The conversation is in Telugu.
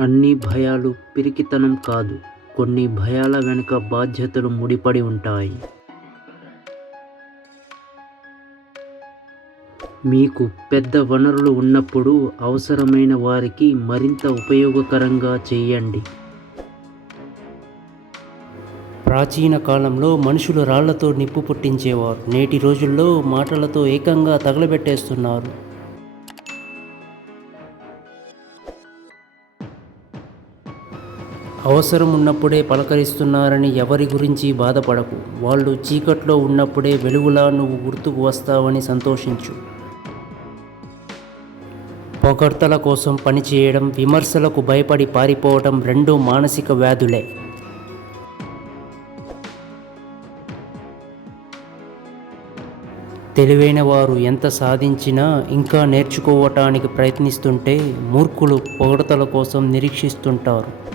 అన్ని భయాలు పిరికితనం కాదు. కొన్ని భయాల వెనుక బాధ్యతలు ముడిపడి ఉంటాయి. మీకు పెద్ద వనరులు ఉన్నప్పుడు అవసరమైన వారికి మరింత ఉపయోగకరంగా చేయండి. ప్రాచీన కాలంలో మనుషులు రాళ్ళతో నిప్పు పుట్టించేవారు. నేటి రోజుల్లో మాటలతో ఏకంగా తగలబెట్టేస్తున్నారు. అవసరం ఉన్నప్పుడే పలకరిస్తున్నారని ఎవరి గురించి బాధపడకు. వాళ్ళు చీకట్లో ఉన్నప్పుడే వెలుగులా నువ్వు గుర్తుకు వస్తావని సంతోషించు. పొగడ్తల కోసం పనిచేయడం విమర్శలకు భయపడి పారిపోవడం రెండు మానసిక వ్యాధులే. తెలివైన వారు ఎంత సాధించినా ఇంకా నేర్చుకోవటానికి ప్రయత్నిస్తుంటే మూర్ఖులు పొగడతల కోసం నిరీక్షిస్తుంటారు.